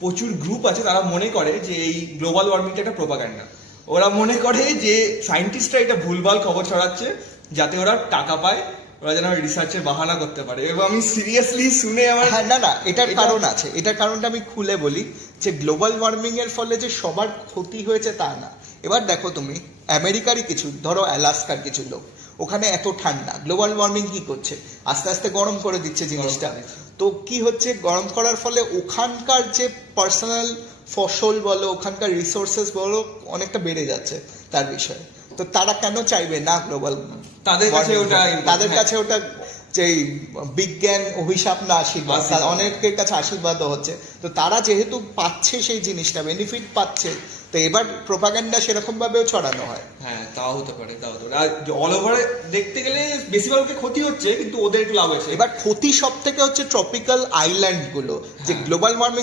প্রচুর গ্রুপ আছে তারা মনে করে যে এই গ্লোবাল ওয়ার্মিংটা একটা প্রোপাগান্ডা। ওরা মনে করে যে সায়েন্টিস্টরা এটা ভুলভাল খবর ছড়াচ্ছে যাতে ওরা টাকা পায়, ওরা যেন রিসার্চের বাহানা করতে পারে। এবং আমি সিরিয়াসলি শুনে আমার হ্যাঁ, না এটার কারণ আছে, এটার কারণটা আমি খুলে বলি যে গ্লোবাল ওয়ার্মিং এর ফলে যে সবার ক্ষতি হয়েছে তা না। এবার দেখো তুমি আমেরিকারই কিছু, ধরো অ্যালাস্কার কিছু লোক, ওখানে এত ঠান্ডা, গ্লোবাল ওয়ার্মিং কি করছে, আস্তে আস্তে গরম করে দিচ্ছে জিনিসটা। তো কি হচ্ছে, গরম করার ফলে ওখানকার যে পার্সোনাল ফসল বলো, ওখানকার রিসোর্সেস বলো, অনেকটা বেড়ে যাচ্ছে তার বিষয়ে। তো তারা কেন চাইবে না গ্লোবাল, তাদের কাছে ওটা তাদের কাছে ওটা যে বিজ্ঞান অভিশাপ না আশীর্বাদ, অনেকের কাছে আশীর্বাদও হচ্ছে। তো তারা যেহেতু পাচ্ছে সেই জিনিসটা, বেনিফিট পাচ্ছে, তো এবার প্রোপাগান্ডা সেরকম ভাবেও ছড়ানো হয়। হ্যাঁ, তাও হতে পারে, তাও হতে পারে। আর অল ওভারে দেখতে গেলে বেশিরভাগকে ক্ষতি হচ্ছে, কিন্তু ওদের একটু লাভ আছে। এবার ক্ষতি সব থেকে হচ্ছে ট্রপিক্যাল আইল্যান্ড গুলো, যে গ্লোবাল ওয়ার্মিং